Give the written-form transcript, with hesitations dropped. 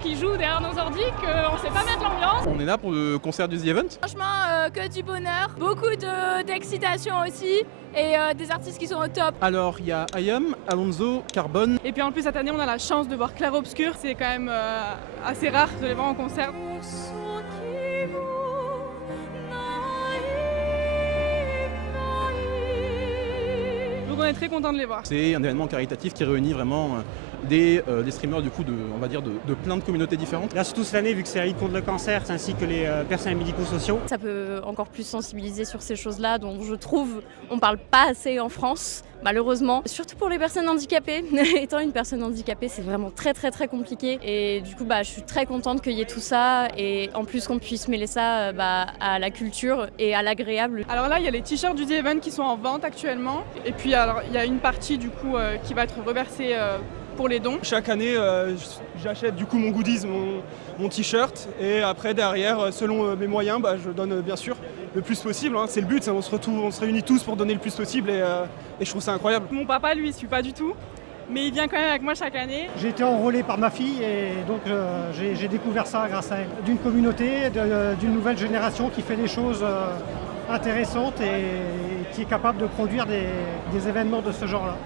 qui jouent derrière nos ordi qu'on sait pas mettre l'ambiance. On est là pour le concert du The Event. Franchement, que du bonheur, beaucoup d'excitation aussi et des artistes qui sont au top. Alors il y a IAM, Alonso, Carbone. Et puis en plus cette année on a la chance de voir Clair Obscur, c'est quand même assez rare de les voir en concert. Donc on est très content de les voir. C'est un événement caritatif qui réunit vraiment des streamers du coup on va dire de plein de communautés différentes. Là surtout cette année vu que c'est la Ligue contre le cancer ainsi que les personnels médico-sociaux. Ça peut encore plus sensibiliser sur ces choses-là dont je trouve on parle pas assez en France. Malheureusement, surtout pour les personnes handicapées. Étant une personne handicapée, c'est vraiment très compliqué. Et du coup, je suis très contente qu'il y ait tout ça et en plus qu'on puisse mêler ça à la culture et à l'agréable. Alors là, il y a les t-shirts du The Event qui sont en vente actuellement. Et puis alors, il y a une partie du coup qui va être reversée pour les dons. Chaque année, j'achète du coup mon goodies, mon t-shirt et après derrière, selon mes moyens, je donne bien sûr le plus possible. C'est le but, on se réunit tous pour donner le plus possible et je trouve ça incroyable. Mon papa, lui, il suit pas du tout, mais il vient quand même avec moi chaque année. J'ai été enrôlé par ma fille et donc j'ai découvert ça grâce à elle. D'une communauté, d'une nouvelle génération qui fait des choses intéressantes et qui est capable de produire des événements de ce genre-là.